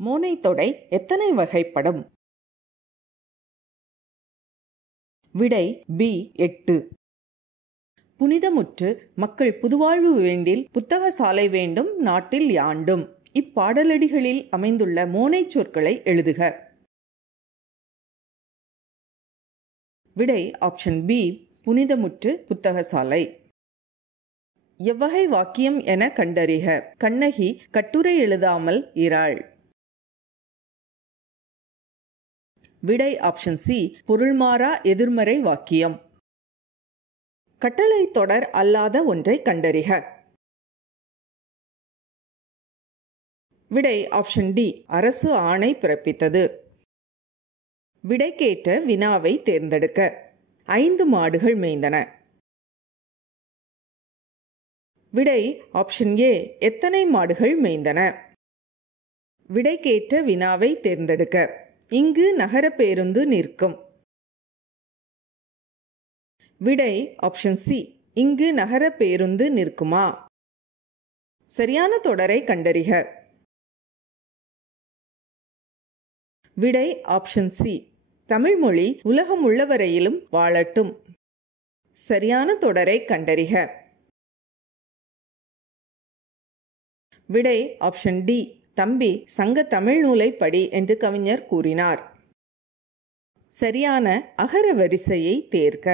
மோனைத்தொடை எத்தனை வகைப்படும்? விடை பி 8. புனிதமுற்று மக்கள் புதுவாழ்வு வேண்டில் புத்தக சாலை வேண்டும் நாட்டில் யாண்டும். இப்பாடலடிகளில் அமைந்துள்ள மோனைச் சொற்களை எழுதுக. விடை ஆப்ஷன் பி புனிதமுற்று புத்தக சாலை. எவ்வகை வாக்கியம் என கண்டறிக. கண்ணகி கட்டுரை எழுதாமல் இராள். விடை ஆப்ஷன் சி பொருள்மாறா எதிர்மறை வாக்கியம். கட்டளை தொடர் அல்லாத ஒன்றை கண்டறிக. விடை ஆப்ஷன் டி அரசு ஆணை பிறப்பித்தது. விடைக்கேற்ற வினாவை தேர்ந்தெடுக்க. 5 மாடுகள் மேய்ந்தன. விடை ஆப்ஷன் ஏ எத்தனை மாடுகள் மேய்ந்தன? விடைக்கேற்ற வினாவை தேர்ந்தெடுக்க. இங்கு நகர பேருந்து நிற்கும். விடை ஆப்ஷன் சி இங்கு நகர பேருந்து நிற்குமா? சரியான தொடரை கண்டறிக. விடை ஆப்ஷன் சி தமிழ்மொழி உலகம் உள்ளவரையிலும் வாழட்டும். சரியான தொடரை கண்டறிக. விடை ஆப்ஷன் டி தம்பி சங்க தமிழ் நூலை படி என்று கவிஞர் கூறினார். சரியான அகர வரிசையை தேர்க.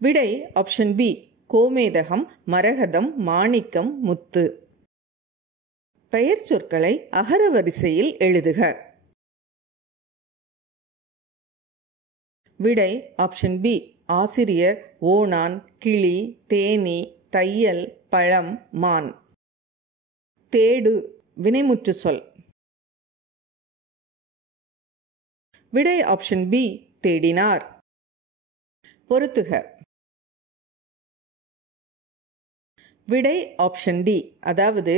விடை ஆப்ஷன் பி கோமேதகம், மரகதம், மாணிக்கம், முத்து. பெயர் சொற்களை அகர வரிசையில் எழுதுக. விடை ஆப்ஷன் பி ஆசிரியர், ஓணான், கிளி, தேனி, தையல், பழம், மான். தேடு வினைமுற்று சொல். விடை ஆப்ஷன் பி தேடினார். பொறுத்துக. விடை ஆப்ஷன் டி அதாவது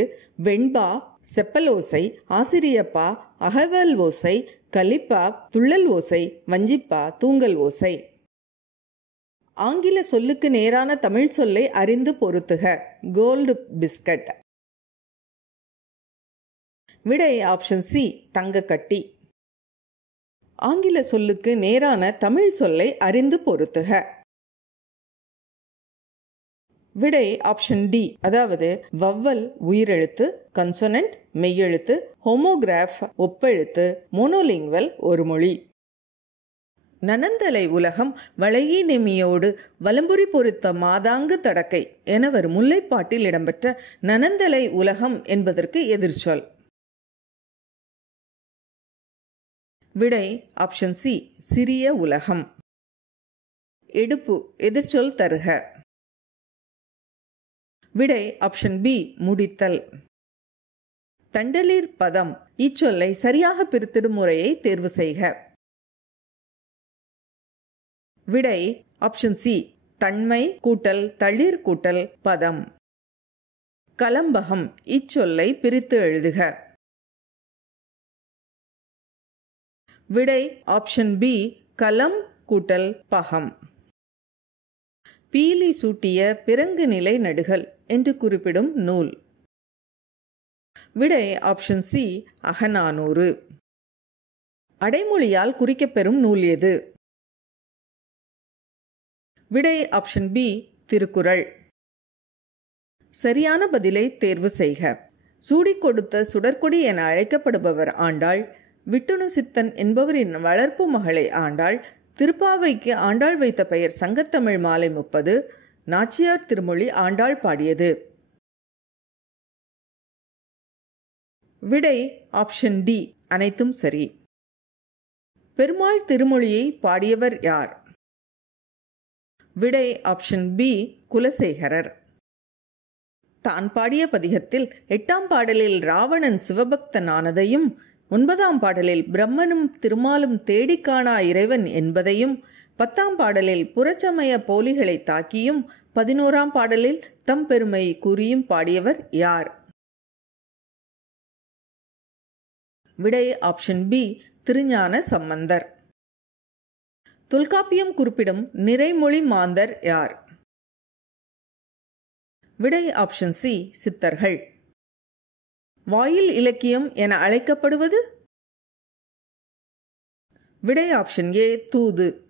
வெண்பா, செப்பல் ஓசை, ஆசிரியப்பா, அகவல் ஓசை, கலிப்பா, துள்ளல் ஓசை, வஞ்சிப்பா, தூங்கல் ஓசை. ஆங்கில சொல்லுக்கு நேரான தமிழ் சொல்லை அறிந்து பொறுத்துக. Gold biscuit. விடை ஆப்ஷன் சி தங்கக்கட்டி. ஆங்கில சொல்லுக்கு நேரான தமிழ் சொல்லை அறிந்து பொறுத்துக. விடை ஆப்ஷன் டி அதாவது வவ்வல் உயிரெழுத்து, கன்சோனன்ட் மெய்யெழுத்து, ஹோமோகிராஃப் ஒப்பெழுத்து, மோனோலிங்குவல் ஒரு மொழி. நனந்தலை உலகம் வளையி நெமியோடு வலம்புரி பொருத்த மாதாங்கு தடக்கை என வரும் முல்லைப்பாட்டில் இடம்பெற்ற நனந்தலை உலகம் என்பதற்கு எதிர்ச்சொல். விடை ஆப்ஷன் சி சிறிய உலகம். எடுப்பு எதிர்ச்சொல் தருக. விடை ஆப்ஷன் பி முடித்தல். தண்டலீர் பதம் இச்சொல்லை சரியாக பிரித்திடும் முறையை தேர்வு செய்க. விடை ஆப்ஷன் சி தன்மை கூட்டல் தளிர் கூட்டல் பதம். கலம்பகம் இச்சொல்லை பிரித்து எழுதுக. விடை ஆப்ஷன் பி கலம் கூட்டல் பகம். பீலி சூட்டிய பிறங்கு நிலை நடுகள் என்று குறிப்பிடும் நூல். விடை ஆப்ஷன் சி அகநானூறு. அடைமொழியால் குறிக்கப்பெறும் நூல் எது? விடை ஆப்ஷன் பி திருக்குறள். சரியான பதிலை தேர்வு செய்க. சூடிக் கொடுத்த சுடற்கொடி என அழைக்கப்படுபவர் ஆண்டாள். விட்டுணு சித்தன் என்பவரின் வளர்ப்பு மகளை ஆண்டாள். திருப்பாவைக்கு ஆண்டாள் வைத்த பெயர் சங்கத்தமிழ் மாலை 30. நாச்சியார் திருமொழி ஆண்டாள் பாடியது. விடை ஆப்ஷன் டி அனைத்தும் சரி. பெருமாள் திருமொழியை பாடியவர் யார்? விடை ஆப்ஷன் பி குலசேகரர். தான் பாடிய பதிகத்தில் 8ஆம் பாடலில் ராவணன் சிவபக்தன் ஆனதையும் 9ஆம் பாடலில் பிரம்மனும் திருமாலும் தேடிக்காணா இறைவன் என்பதையும் 10ஆம் பாடலில் புறச்சமய போலிகளை தாக்கியும் 11ஆம் பாடலில் தம் பெருமை கூறியும் பாடியவர் யார்? விடை ஆப்ஷன் பி திருஞான சம்பந்தர். தொல்காப்பியம் குறிப்பிடும் நிறைமொழி மாந்தர் யார்? விடை ஆப்ஷன் சி சித்தர்கள். வாயில் இலக்கியம் என அழைக்கப்படுவது? விடை ஆப்ஷன் ஏ, தூது.